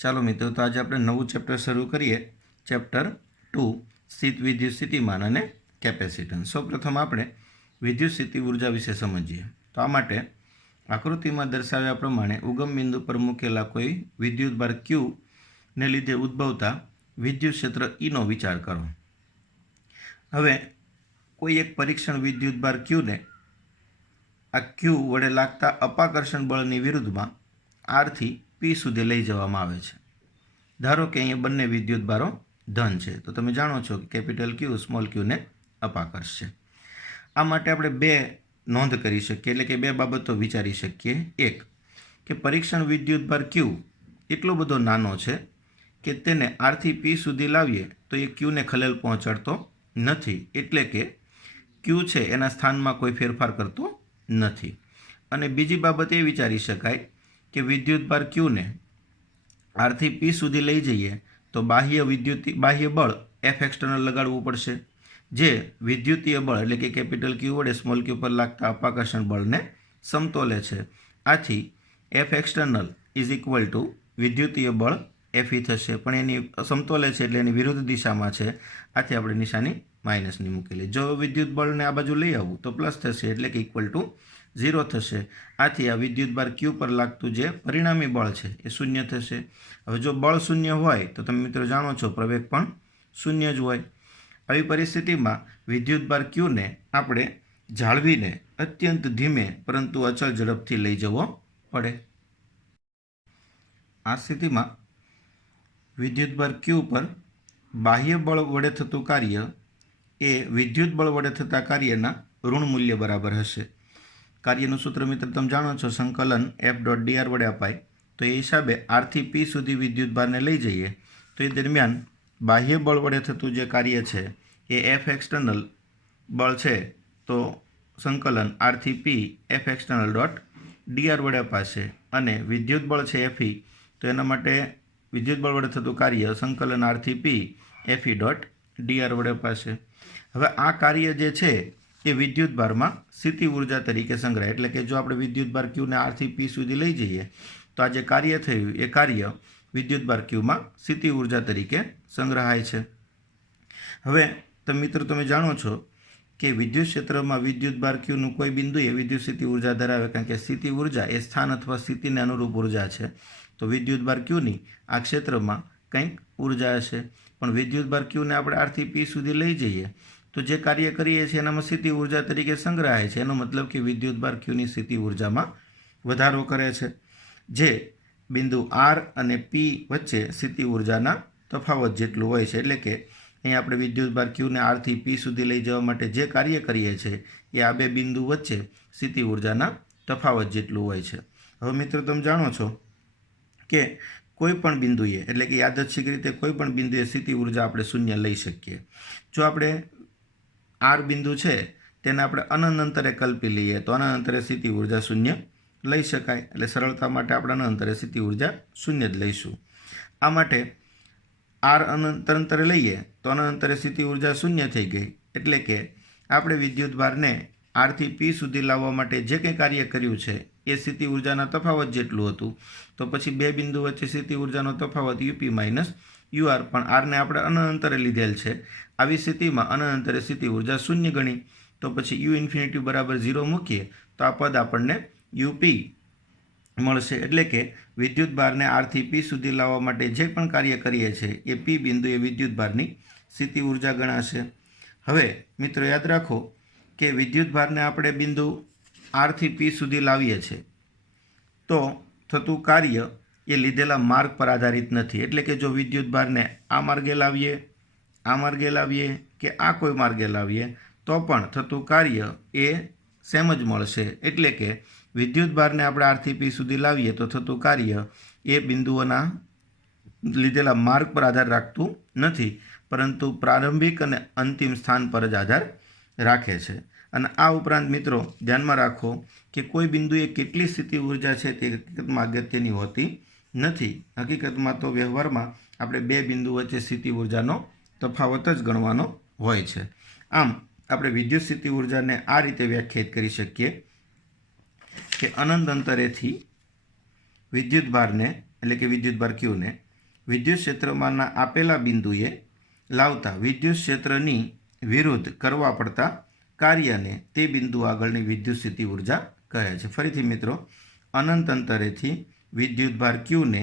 ચાલો મિત્રો, તો આજે આપણે નવું ચેપ્ટર શરૂ કરીએ. ચેપ્ટર 2 સ્થિત વિદ્યુત સ્થિતિમાન અને કેપેસિટન્સ. સૌપ્રથમ આપણે વિદ્યુત સ્થિતિ ઉર્જા વિશે સમજીએ. તો આ માટે આકૃતિમાં દર્શાવ્યા પ્રમાણે ઉગમ બિંદુ પર મૂકેલા કોઈ વિદ્યુતભાર Q ને લીધે ઉદ્ભવતા વિદ્યુત ક્ષેત્ર Eનો વિચાર કરો. હવે કોઈ એક પરીક્ષણ વિદ્યુતભાર Q ને આ Q વડે લાગતા અપાકર્ષણ બળની વિરુદ્ધમાં R થી P સુધી લઈ જવામાં આવે છે. ધારો કે અહીંયા બંને વિદ્યુતભારો ધન છે, તો તમે જાણો છો કે કેપિટલ Q સ્મોલ q ને અપાકર્ષશે. આ માટે આપણે બે નોંધ કરી શકીએ, એટલે કે બે બાબતો વિચારી શકીએ. એક, કે પરીક્ષણ વિદ્યુતભાર Q એટલો બધો નાનો છે કે તેને R થી P સુધી લાવીએ તો એ Q ને ખલેલ પહોંચાડતો નથી, એટલે કે Q છે એના સ્થાનમાં કોઈ ફેરફાર કરતો નથી. અને બીજી બાબત એ વિચારી શકાય કે વિદ્યુતભાર Q ને R થી P સુધી લઈ જઈએ તો બાહ્ય બળ F એક્સટર્નલ લગાડવું પડશે, જે વિદ્યુતીય બળ એટલે કે કેપિટલ Q વડે સ્મોલ q પર લાગતા અપાકર્ષણ બળને સમતોલે છે. આથી F external is equal two વિદ્યુતીય બળ Fe થશે, પણ એની સમતોલે છે એટલે એની વિરુદ્ધ દિશામાં છે. આથી આપણે નિશાની માઇનસની મૂકેલી. જો વિદ્યુત બળને આ બાજુ લઈ આવું તો પ્લસ થશે, એટલે કે ઇક્વલ ટુ 0 થશે. આથી આ વિદ્યુતભાર Q પર લાગતું જે પરિણામી બળ છે એ શૂન્ય થશે. હવે જો બળ શૂન્ય હોય તો તમે મિત્રો જાણો છો પ્રવેગ પણ શૂન્ય જ હોય. આવી પરિસ્થિતિમાં વિદ્યુતભાર Q ને આપણે જાળવીને અત્યંત ધીમે પરંતુ અચળ ઝડપથી લઈ જવો પડે. આ સ્થિતિમાં વિદ્યુતભાર Q પર બાહ્ય બળ વડે થતું કાર્ય એ વિદ્યુત બળ વડે થતા કાર્યના ઋણ મૂલ્ય બરાબર હશે. કાર્યનું સૂત્ર મિત્ર તમે જાણો છો, સંકલન F.dr વડે અપાય. તો એ હિસાબે R થી P સુધી વિદ્યુતભારને લઈ જઈએ તો એ દરમિયાન બાહ્ય બળ વડે થતું જે કાર્ય છે એ F એક્સટર્નલ બળ છે, તો સંકલન R થી P F external dot dr વડે અપાશે. અને વિદ્યુત બળ છે Fe, તો એના માટે વિદ્યુત બળ વડે થતું કાર્ય સંકલન R થી P Fe ડોટ dr વડે અપાશે. હવે આ કાર્ય જે છે એ વિદ્યુતભારમાં સ્થિતિ ઉર્જા તરીકે સંગ્રહાય, એટલે કે જો આપણે વિદ્યુતભાર Q ને R થી P સુધી લઈ જઈએ તો આ જે કાર્ય થયું એ કાર્ય વિદ્યુતભાર Qમાં સ્થિતિ ઉર્જા તરીકે સંગ્રહાય છે. હવે મિત્રો તમે જાણો છો કે વિદ્યુત ક્ષેત્રમાં વિદ્યુતભાર Qનું કોઈ બિંદુએ વિદ્યુત સ્થિતિ ઉર્જા ધરાવે, કારણ કે સ્થિતિ ઉર્જા એ સ્થાન અથવા સ્થિતિને અનુરૂપ ઉર્જા છે. તો વિદ્યુતભાર Qની આ ક્ષેત્રમાં કંઈક ઉર્જા હશે, પણ વિદ્યુતભાર Qને આપણે R થી P સુધી લઈ જઈએ તો જે કાર્ય કરીએ છીએ એનામાં સ્થિતિ ઉર્જા તરીકે સંગ્રહાય છે. એનો મતલબ કે વિદ્યુતભાર Qની સ્થિતિ ઉર્જામાં વધારો કરે છે, જે બિંદુ R અને P વચ્ચે સ્થિતિ ઉર્જાના તફાવત જેટલું હોય છે. એટલે કે અહીં આપણે વિદ્યુતભાર Qને R થી P સુધી લઈ જવા માટે જે કાર્ય કરીએ છીએ એ આ બે બિંદુ વચ્ચે સ્થિતિ ઉર્જાના તફાવત જેટલું હોય છે. હવે મિત્રો તમે જાણો છો કે કોઈ પણ બિંદુએ, એટલે કે યાદચ્છિક રીતે કોઈ પણ બિંદુએ સ્થિતિ ઉર્જા આપણે શૂન્ય લઈ શકીએ. જો આપણે R બિંદુ છે તેને આપણે અનંત અંતરે કલ્પી લઈએ તો અનંત અંતરે સ્થિતિ ઉર્જા શૂન્ય લઈ શકાય. એટલે સરળતા માટે આપણે અનંત અંતરે સ્થિતિ ઉર્જા શૂન્ય જ લઈશું. આ માટે R અનંત અંતરે લઈએ તો અનંત અંતરે સ્થિતિ ઉર્જા શૂન્ય થઈ ગઈ. એટલે કે આપણે વિદ્યુતભારને R થી P સુધી લાવવા માટે જે કંઈ કાર્ય કર્યું છે એ સ્થિતિ ઉર્જાના તફાવત જેટલું હતું. તો પછી બે બિંદુ વચ્ચે સ્થિતિ ઉર્જાનો તફાવત UP માઇનસ UR, પણ Rને આપણે અનંત અંતરે લીધેલ છે. આવી સ્થિતિમાં અનંત અંતરે સ્થિતિ ઉર્જા શૂન્ય ગણી તો પછી U ઇન્ફિનિટી બરાબર 0 મૂકીએ તો આ પદ આપણને UP મળશે. એટલે કે વિદ્યુતભારને R થી P સુધી લાવવા માટે જે પણ કાર્ય કરીએ છીએ એ P બિંદુ એ વિદ્યુતભારની સ્થિતિ ઉર્જા ગણાશે. હવે મિત્રો યાદ રાખો કે વિદ્યુતભારને આપણે બિંદુ R થી P સુધી લાવીએ છીએ તો થતું કાર્ય એ લીધેલા માર્ગ પર આધારિત નથી. એટલે કે જો વિદ્યુતભારને આ માર્ગે લાવીએ કે આ કોઈ માર્ગે લાવીએ તો પણ થતું કાર્ય એ સેમ જ મળશે. એટલે કે વિદ્યુતભારને આપણે R થી P સુધી લાવીએ તો થતું કાર્ય એ બિંદુઓના લીધેલા માર્ગ પર આધાર રાખતું નથી, પરંતુ પ્રારંભિક અને અંતિમ સ્થાન પર જ આધાર રાખે છે. અને આ ઉપરાંત મિત્રો ધ્યાનમાં રાખો કે કોઈ બિંદુએ કેટલી સ્થિતિ ઉર્જા છે તે હકીકતમાં અગત્યની હોતી નથી. હકીકતમાં તો વ્યવહારમાં આપણે બે બિંદુ વચ્ચે સ્થિતિ ઉર્જાનો તફાવત જ ગણવાનો હોય છે. આમ આપણે વિદ્યુત સ્થિતિ ઉર્જાને આ રીતે વ્યાખ્યાયિત કરી શકીએ કે અનંત અંતરેથી વિદ્યુતભારને એટલે કે વિદ્યુતભાર Qને વિદ્યુત ક્ષેત્રમાંના આપેલા બિંદુએ લાવતા વિદ્યુત ક્ષેત્રની વિરુદ્ધ કરવા પડતા કાર્યને તે બિંદુ આગળની વિદ્યુત સ્થિતિ ઉર્જા કહે છે. ફરીથી મિત્રો, અનંત અંતરેથી વિદ્યુતભાર ક્યુને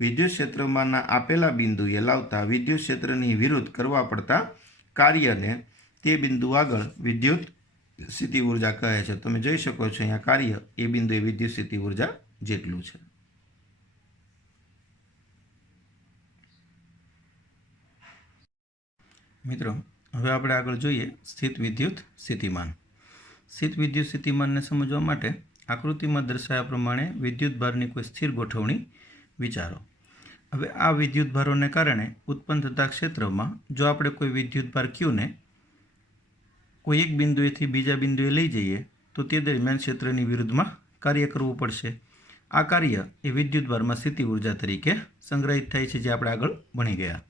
વિદ્યુત ક્ષેત્રમાંના આપેલા બિંદુએ લાવતા વિદ્યુત ક્ષેત્રની વિરુદ્ધ કરવા પડતા કાર્યને તે બિંદુ આગળ વિદ્યુત સ્થિતિ ઉર્જા કહે છે. તમે જોઈ શકો છો અહીંયા કાર્ય એ બિંદુએ વિદ્યુત સ્થિતિ ઉર્જા જેટલું છે. મિત્રો, હવે આપણે આગળ જોઈએ સ્થિત વિદ્યુત સ્થિતિમાન. સ્થિત વિદ્યુત સ્થિતિમાનને સમજવા માટે આકૃતિમાં દર્શાવ્યા પ્રમાણે વિદ્યુતભારની કોઈ સ્થિર ગોઠવણી વિચારો. હવે આ વિદ્યુતભારોને કારણે ઉત્પન્ન થતા ક્ષેત્રમાં જો આપણે કોઈ વિદ્યુતભાર ક્યુને કોઈ એક બિંદુએથી બીજા બિંદુએ લઈ જઈએ તો તે દરમિયાન ક્ષેત્રની વિરુદ્ધમાં કાર્ય કરવું પડશે. આ કાર્ય એ વિદ્યુતભારમાં સ્થિતિ ઉર્જા તરીકે સંગ્રહિત થાય છે, જે આપણે આગળ ભણી ગયા.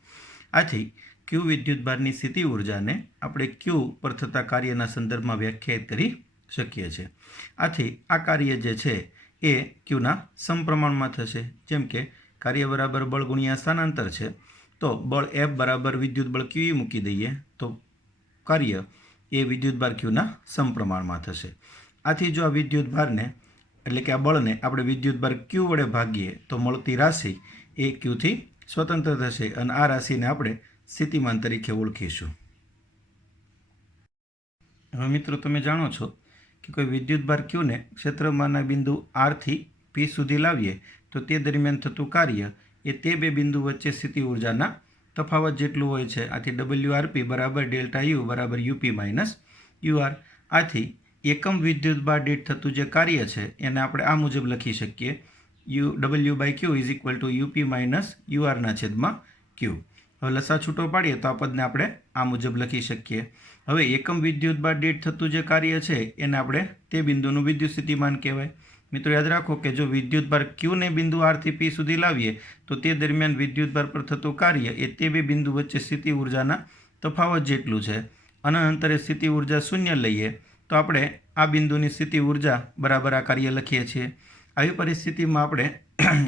આથી ક્યુ વિદ્યુતભારની સ્થિતિ ઉર્જાને આપણે ક્યુ પર થતા કાર્યના સંદર્ભમાં વ્યાખ્યાયિત કરી શકીએ છીએ. આથી આ કાર્ય જે છે એ ક્યુના સમપ્રમાણમાં થશે. જેમ કે કાર્ય બરાબર બળ ગુણ્યા સ્થાનાંતર છે, તો બળ F બરાબર વિદ્યુત બળ QE મૂકી દઈએ તો કાર્ય એ વિદ્યુતભાર ક્યુના સમપ્રમાણમાં થશે. આથી જો આ વિદ્યુતભારને એટલે કે આ બળને આપણે વિદ્યુતભાર ક્યુ વડે ભાગીએ તો મળતી રાશિ એ ક્યુથી સ્વતંત્ર થશે અને આ રાશિને આપણે સ્થિતિમાન તરીકે ઓળખીશું. હવે મિત્રો, તમે જાણો છો કે કોઈ વિદ્યુતભાર ક્યુને ક્ષેત્રમાંના બિંદુ R થી P સુધી લાવીએ તો તે દરમિયાન થતું કાર્ય એ તે બે બિંદુ વચ્ચે સ્થિતિ ઉર્જાના તફાવત જેટલું હોય છે. આથી WRP બરાબર ડેલ્ટા યુ બરાબર UP માઇનસ UR. આથી એકમ વિદ્યુતભાર દીઠ થતું જે કાર્ય છે એને આપણે આ મુજબ લખી શકીએ: W/Q is equal to UP minus URના છેદમાં Q. હવે લસા છૂટો પાડીએ તો આ પદને આપણે આ મુજબ લખી શકીએ. હવે એકમ વિદ્યુતભાર દીઠ થતું જે કાર્ય છે એને આપણે તે બિંદુનું વિદ્યુત સ્થિતિમાન કહેવાય. મિત્રો, યાદ રાખો કે જો વિદ્યુતભાર ક્યુને બિંદુ R થી P સુધી લાવીએ તો તે દરમિયાન વિદ્યુતભાર પર થતું કાર્ય એ તે બે બિંદુ વચ્ચે સ્થિતિ ઉર્જાના તફાવત જેટલું છે. અનંત અંતરે સ્થિતિ ઉર્જા શૂન્ય લઈએ તો આપણે આ બિંદુની સ્થિતિ ઉર્જા બરાબર આ કાર્ય લખીએ છીએ. આવી પરિસ્થિતિમાં આપણે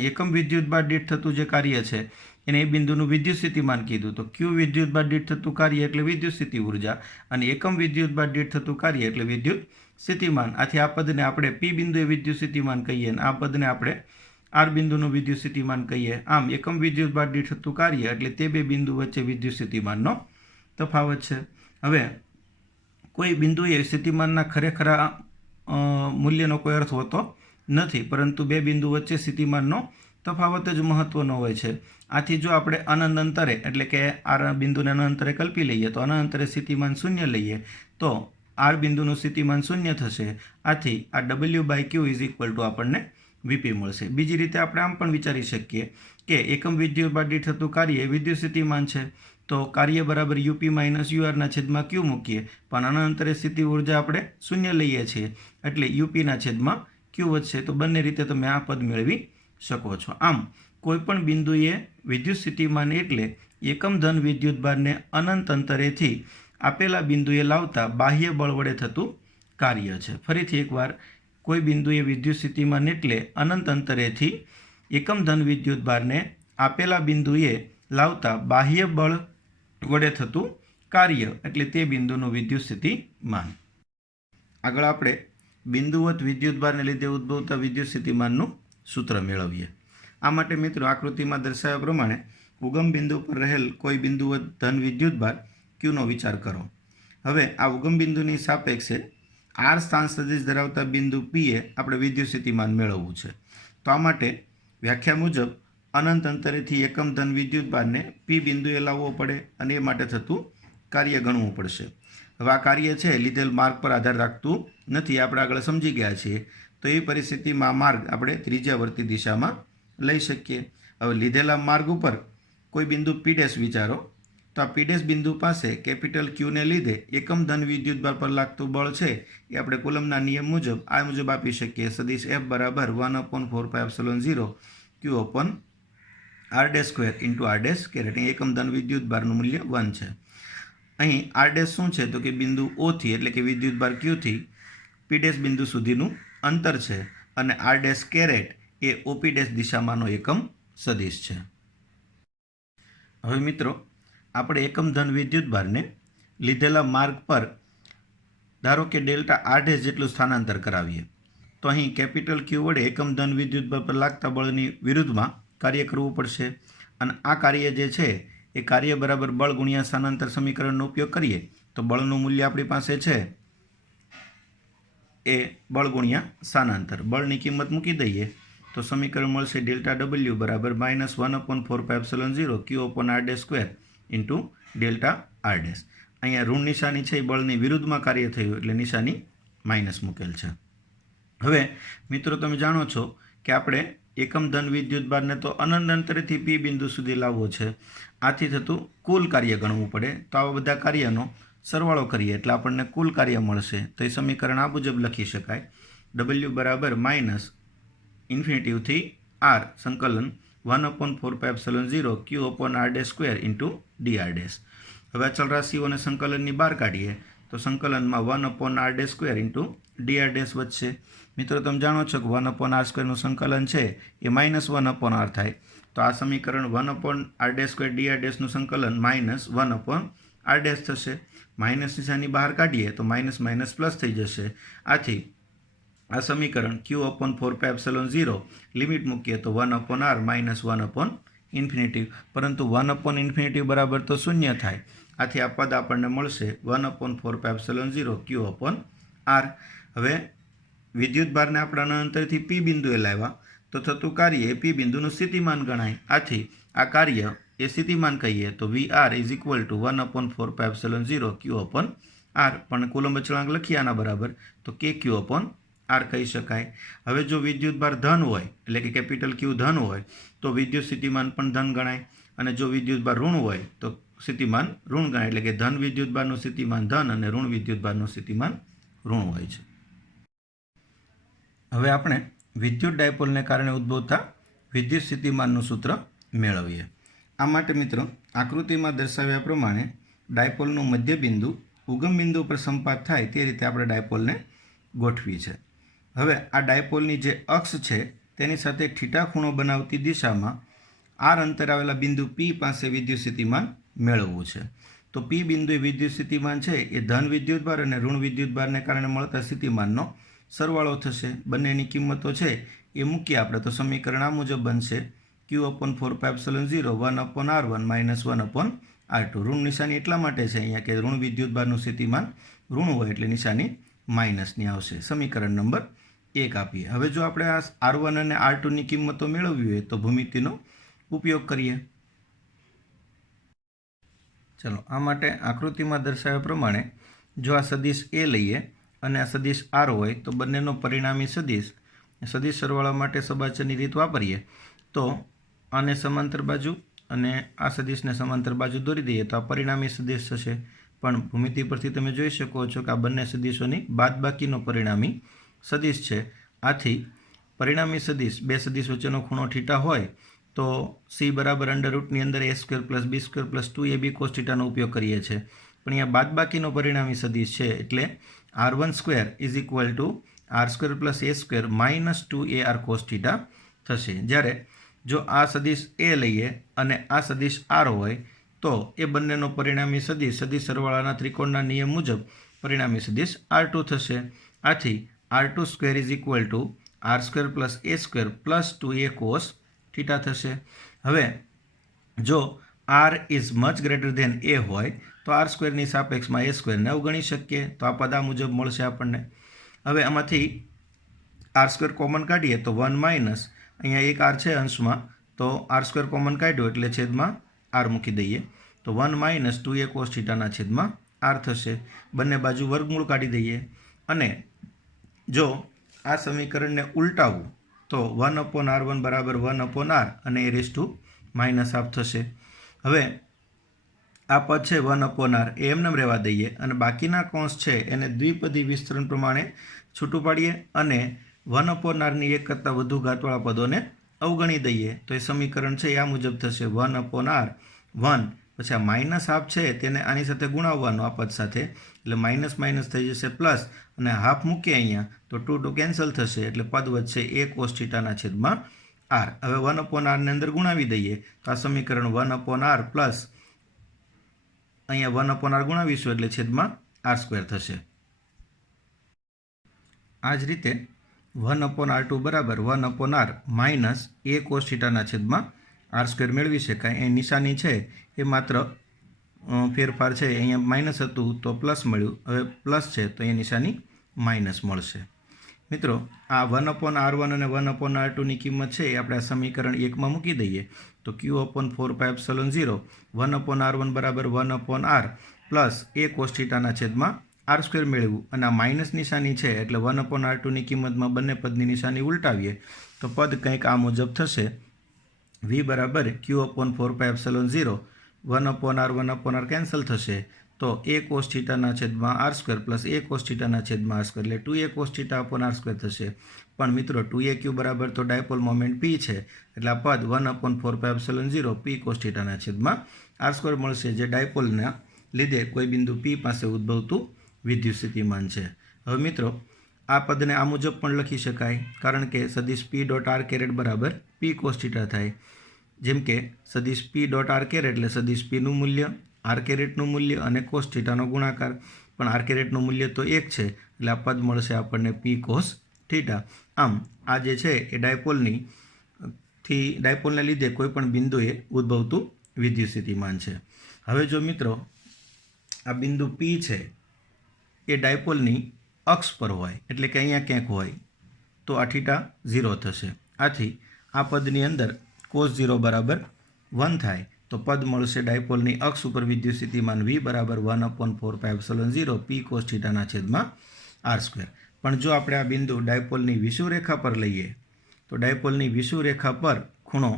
એકમ વિદ્યુતભાર દીઠ થતું જે કાર્ય છે એને એ બિંદુનું વિદ્યુત સ્થિતિમાન કીધું. તો ક્યુ વિદ્યુતભાર દીઠ થતું કાર્ય એટલે વિદ્યુત સ્થિતિ ઉર્જા અને એકમ વિદ્યુતભાર દીઠ થતું કાર્ય એટલે વિદ્યુત સ્થિતિમાન. આથી આ પદને આપણે P બિંદુએ વિદ્યુત સ્થિતિમાન કહીએ અને આ પદને આપણે R બિંદુનું વિદ્યુત સ્થિતિમાન કહીએ. આમ એકમ વિદ્યુતભાર દીઠ થતું કાર્ય એટલે તે બે બિંદુ વચ્ચે વિદ્યુત સ્થિતિમાનનો તફાવત છે. હવે કોઈ બિંદુએ સ્થિતિમાનના ખરેખર મૂલ્યનો કોઈ અર્થ હોતો નથી, પરંતુ બે બિંદુ વચ્ચે સ્થિતિમાનનો તફાવત જ મહત્વનો હોય છે. આથી જો આપણે અનંત અંતરે એટલે કે R બિંદુને અનંત અંતરે કલ્પી લઈએ તો અનંત અંતરે સ્થિતિમાન શૂન્ય લઈએ તો R બિંદુનું સ્થિતિમાન શૂન્ય થશે. આથી આ W/Q ઇઝ ઇક્વલ ટુ આપણને VP મળશે. બીજી રીતે આપણે આમ પણ વિચારી શકીએ કે એકમ વિદ્યુતભાર દીઠ થતું કાર્ય એ વિદ્યુત સ્થિતિમાન છે, તો કાર્ય બરાબર UP માઇનસ URના છેદમાં Q મૂકીએ, પણ અનંત અંતરે સ્થિતિ ઉર્જા આપણે શૂન્ય લઈએ છીએ એટલે UPના છેદમાં Q વધશે. તો બંને રીતે તમે આ પદ મેળવી શકો છો. આમ કોઈપણ બિંદુએ વિદ્યુત સ્થિતિમાન એટલે એકમ ધન વિદ્યુતભારને અનંત અંતરેથી આપેલા બિંદુએ લાવતા બાહ્ય બળ વડે થતું કાર્ય છે. ફરીથી એકવાર, કોઈ બિંદુએ વિદ્યુત સ્થિતિમાન એટલે અનંત અંતરેથી એકમ ધન વિદ્યુતભારને આપેલા બિંદુએ લાવતા બાહ્ય બળ વડે થતું કાર્ય એટલે તે બિંદુનું વિદ્યુત સ્થિતિમાન. આગળ આપણે બિંદુવત વિદ્યુતભારને લીધે ઉદ્ભવતા વિદ્યુત સ્થિતિમાનનું સૂત્ર મેળવીએ. આ માટે મિત્રો, આકૃતિમાં દર્શાવ્યા પ્રમાણે ઉગમ બિંદુ પર રહેલ કોઈ બિંદુવત ધન વિદ્યુતભાર ક્યુનો વિચાર કરો. હવે આ ઉગમ બિંદુની સાપેક્ષે R સ્થાન સદિશ ધરાવતા બિંદુ P એ આપણે વિદ્યુત સ્થિતિમાન મેળવવું છે. તો આ માટે વ્યાખ્યા મુજબ અનંત અંતરેથી એકમ ધન વિદ્યુતભારને P બિંદુએ લાવવો પડે અને એ માટે થતું કાર્ય ગણવું પડશે. હવે આ કાર્ય છે લીધેલ માર્ગ પર આધાર રાખતું નથી, આપણે આગળ સમજી ગયા છીએ. તો એ પરિસ્થિતિમાં માર્ગ આપણે ત્રિજ્યાવર્તી દિશામાં લઈ શકીએ. હવે લીધેલા માર્ગ ઉપર કોઈ બિંદુ P' વિચારો તો આ P' બિંદુ પાસે કેપિટલ Qને લીધે એકમ ધન વિદ્યુતભાર પર લાગતું બળ છે એ આપણે કુલમના નિયમ મુજબ આ મુજબ આપી શકીએ: સદિશ F બરાબર 1/4πε0 Q/R² ઇન્ટુ R'. એકમ ધન વિદ્યુતભારનું મૂલ્ય 1 છે. અહીં R' શું છે તો કે બિંદુ O થી એટલે કે વિદ્યુતભાર Q થી P' બિંદુ સુધીનું અંતર છે અને R' એ OP' દિશામાંનો એકમ સદિશ છે. હવે મિત્રો આપણે એકમ ધન વિદ્યુતભારને લીધેલા માર્ગ પર ધારો કે ડેલ્ટા R' જેટલું સ્થાનાંતર કરાવીએ તો અહીં કેપિટલ ક્યુ વડે એકમ ધન વિદ્યુતભાર પર લાગતા બળની વિરુદ્ધમાં કાર્ય કરવું પડશે અને આ કાર્ય જે છે એ કાર્ય બરાબર બળ ગુણ્યા સ્થાનાંતર સમીકરણનો ઉપયોગ કરીએ તો બળનું મૂલ્ય આપણી પાસે છે એ બળ ગુણ્યા સ્થાનાંતર બળની કિંમત મૂકી દઈએ તો સમીકરણ મળશે ડેલ્ટા W બરાબર -1/4πε0 Q/R² ઇન્ટુ ડેલ્ટા R'. અહીંયા ઋણ નિશાની છે એ બળની વિરુદ્ધમાં કાર્ય થયું એટલે નિશાની માઇનસ મૂકેલ છે. હવે મિત્રો તમે જાણો છો કે આપણે એકમ ધન વિદ્યુતભારને તો અનંત અંતરેથી P બિંદુ સુધી લાવવો છે. આથી થતું કુલ કાર્ય ગણવું પડે તો આવા બધા કાર્યનો સરવાળો કરીએ એટલે આપણને કુલ કાર્ય મળશે. તો એ સમીકરણ આ મુજબ લખી શકાય W બરાબર -∞ થી R સંકલન 1/4πε0 Q/R² ઇન્ટુ dR'. હવે અચળ રાશિઓને સંકલનની બહાર કાઢીએ તો સંકલનમાં 1/R² ઇન્ટુ dR' વધશે. મિત્રો તમે જાણો છો કે 1/R² સંકલન છે એ -1/R થાય તો આ સમીકરણ 1/R² dR' સંકલન -1/R' થશે. માઇનસ નિશાની બહાર કાઢીએ તો માઇનસ માઇનસ પ્લસ થઈ જશે. આથી આ સમીકરણ Q/4πε0 લિમિટ મૂકીએ તો 1/R -1/∞ પરંતુ 1/∞ બરાબર તો શૂન્ય થાય. આથી આ પદ આપણને મળશે 1/4πε0 Q/R. હવે વિદ્યુતભારને આપણે અંતરથી P બિંદુએ લાવ્યા તો થતું કાર્ય એ P બિંદુનું સ્થિતિમાન ગણાય. આથી આ કાર્ય એ સ્થિતિમાન કહીએ તો VR = 1/4πε0 Q/R. પણ કુલંબ અચળાંક લખીએ આના બરાબર તો KQ/R કહી શકાય. હવે જો વિદ્યુતભાર ધન હોય એટલે કે કેપિટલ Q ધન હોય તો વિદ્યુત સ્થિતિમાન પણ ધન ગણાય અને જો વિદ્યુતભાર ઋણ હોય તો સ્થિતિમાન ઋણ ગણાય. એટલે કે ધન વિદ્યુતભારનું સ્થિતિમાન ધન અને ઋણ વિદ્યુતભારનું સ્થિતિમાન ઋણ હોય છે. હવે આપણે વિદ્યુત ડાયપોલને કારણે ઉદ્ભવતા વિદ્યુત સ્થિતિમાનનું સૂત્ર મેળવીએ. આ માટે મિત્રો આકૃતિમાં દર્શાવ્યા પ્રમાણે ડાયપોલનું મધ્યબિંદુ ઉગમ બિંદુ પર સંપાત થાય તે રીતે આપણે ડાયપોલને ગોઠવી છે. હવે આ ડાયપોલની જે અક્ષ છે તેની સાથે થીટા ખૂણો બનાવતી દિશામાં R અંતર આવેલા બિંદુ P પાસે વિદ્યુત સ્થિતિમાન મેળવવું છે. તો P બિંદુએ વિદ્યુત સ્થિતિમાન છે એ ધન વિદ્યુતભાર અને ઋણ વિદ્યુતભારને કારણે મળતા સ્થિતિમાનનો સરવાળો થશે. બંનેની કિંમતો છે એ મૂકીએ આપણે તો સમીકરણ આ મુજબ બનશે Q/4πε0 1/R1 -1/R2. ઋણ નિશાની એટલા માટે છે અહીંયા કે ઋણ વિદ્યુતભારનું સ્થિતિમાન ઋણ હોય એટલે નિશાની માઇનસની આવશે. સમીકરણ નંબર 1 આપીએ. હવે જો આપણે આ R1 અને R2ની કિંમતો મેળવવી હોય તો ભૂમિતિનો ઉપયોગ કરીએ. ચલો આ માટે આકૃતિમાં દર્શાવ્યા પ્રમાણે જો આ સદિશ A લઈએ અને આ સદિશ R હોય તો બંનેનો પરિણામી સદિશ સરવાળા માટે સબાચરની રીત વાપરીએ તો આને સમાંતર બાજુ અને આ સદિશને સમાંતર બાજુ દોરી દઈએ તો આ પરિણામી સદિશ થશે. પણ ભૂમિતિ પરથી તમે જોઈ શકો છો કે આ બંને સદિશોની બાદબાકીનો પરિણામી સદિશ છે. આથી પરિણામી સદિશ બે સદિશ વચ્ચેનો ખૂણો θ હોય તો C બરાબર √ની અંદર a² + b² + 2ab cos θ નો ઉપયોગ કરીએ છીએ. પણ અહીંયા બાદબાકીનો પરિણામી સદિશ છે એટલે R12 = R² + a² - 2ar cos θ થશે. જ્યારે જો આ સદિશ A લઈએ અને આ સદિશ R હોય તો એ બંનેનો પરિણામી સદિશ સરવાળાના ત્રિકોણના નિયમ મુજબ પરિણામી સદિશ R2 થશે. આથી R2² = R² + a² + 2a cos θ થશે. હવે જો R is much greater than A હોય તો R² ની સાપેક્ષમાં a² ને અવગણી શકીએ તો આ પદ આ મુજબ મળશે આપણને. હવે આમાંથી R² કોમન કાઢીએ તો 1 માઇનસ અહીંયા એક R છે અંશમાં તો R² કોમન કાઢ્યો એટલે છેદમાં R મૂકી દઈએ તો 1 - 2a cos θ ના છેદમાં R થશે. બંને બાજુ વર્ગમૂળ કાઢી દઈએ અને જો આ સમીકરણને ઉલટાવવું તો 1/R1 બરાબર 1/R અને e⁻½ થશે. હવે આ પદ છે 1/R એ એમનેમ રહેવા દઈએ અને બાકીના કૌંસ છે એને દ્વિપદી વિસ્તરણ પ્રમાણે છૂટું પાડીએ અને 1/Rની એક કરતાં વધુ ઘાતવાળા પદોને અવગણી દઈએ તો એ સમીકરણ છે આ મુજબ થશે 1/R 1 પછી આ -½ છે તેને આની સાથે ગુણાવવાનો આ પદ સાથે એટલે માઇનસ માઇનસ થઈ જશે પ્લસ અને હાફ મૂકીએ અહીંયા તો 2 કેન્સલ થશે એટલે પદ વધશે a cos θ ના છેદમાં આર. હવે 1/r ને અંદર ગુણાવી દઈએ તો આ સમીકરણ 1/r પ્લસ અહીંયા 1/r ગુણાવીશું એટલે છેદમાં r² થશે. આ જ રીતે 1/r2 બરાબર 1/r માઇનસ a cos થીટાના છેદમાં r² મેળવી શકાય. એ નિશાની છે એ માત્ર ફેરફાર છે, અહીંયા માઇનસ હતું તો પ્લસ મળ્યું, હવે પ્લસ છે તો એ નિશાની માઇનસ મળશે. મિત્રો આ 1/r1 અને 1/r2ની કિંમત છે એ આપણે આ સમીકરણ 1માં મૂકી દઈએ તો q/4πε0 1/r1 બરાબર 1/r પ્લસ a cos થીટાના છેદમાં r² મેળવ્યું અને આ માઇનસ નિશાની છે એટલે 1/r2ની કિંમતમાં બંને પદની નિશાની ઉલટાવીએ તો પદ કંઈક આ મુજબ થશે. v બરાબર q/4πε0 1/r 1/r કેન્સલ થશે તો a cos થીટાના છેદમાં r² પ્લસ a cos થીટાના છેદમાં r² એટલે 2a cos theta upon r² થશે. પણ મિત્રો 2aq બરાબર તો ડાયપોલ મોમેન્ટ p છે એટલે આ પદ 1/4πε0 p cos થીટાના છેદમાં r² મળશે, જે ડાયપોલના લીધે કોઈ બિંદુ p પાસે ઉદ્ભવતું વિદ્યુત સ્થિતિમાન છે. હવે મિત્રો આ પદને આ મુજબ પણ લખી શકાય કારણ કે સદિશ p ડોટ r કેરેટ બરાબર p cos થીટા થાય. જેમ કે સદિશ p ડોટ r કેરેટ એટલે સદિશ pનું મૂલ્ય, r કેરેટનું મૂલ્ય અને cos થીટાનો ગુણાકાર. પણ r કેરેટનું મૂલ્ય તો 1 છે એટલે આ પદ મળશે આપણને p cos થીટા. આમ આ જે છે એ ડાયપોલને લીધે કોઈ પણ બિંદુએ ઉદ્ભવતું વિદ્યુત સ્થિતિમાન છે. હવે જો મિત્રો આ બિંદુ p છે એ ડાયપોલની અક્ષ પર હોય એટલે કે અહીંયા ક્યાંક હોય તો આ થીટા 0 થશે. આથી આ પદની અંદર cos 0 બરાબર 1 થાય તો પદ મળશે ડાયપોલની અક્ષ ઉપર વિદ્યુત સ્થિતિમાન v બરાબર 1/4πε0 p cos થીટાના છેદમાં r². પણ જો આપણે આ બિંદુ ડાયપોલની વિષુવરેખા પર લઈએ તો ડાયપોલની વિષુવરેખા પર ખૂણો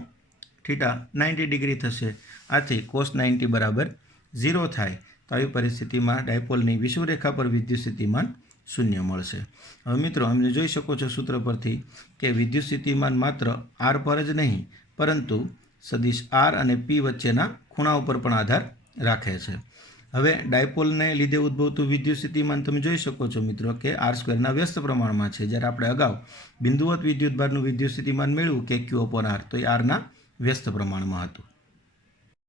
થીટા 90 ડિગ્રી થશે. આથી cos 90 બરાબર 0 થાય તો આવી પરિસ્થિતિમાં ડાયપોલની વિષુવરેખા પર વિદ્યુત સ્થિતિમાન 0 મળશે. હવે મિત્રો અમને જોઈ શકો છો સૂત્ર પરથી કે વિદ્યુત સ્થિતિમાન માત્ર r પર જ નહીં પરંતુ સદિશ r અને p વચ્ચેના ખૂણા ઉપર પણ આધાર રાખે છે. હવે ડાયપોલને લીધે ઉદ્ભવતું વિદ્યુત સ્થિતિમાન તમે જોઈ શકો છો મિત્રો કે r² વ્યસ્ત પ્રમાણમાં છે, જ્યારે આપણે અગાઉ બિંદુવત વિદ્યુતભારનું વિદ્યુત સ્થિતિમાન મેળવ્યું કે q/r તો એ r વ્યસ્ત પ્રમાણમાં હતું.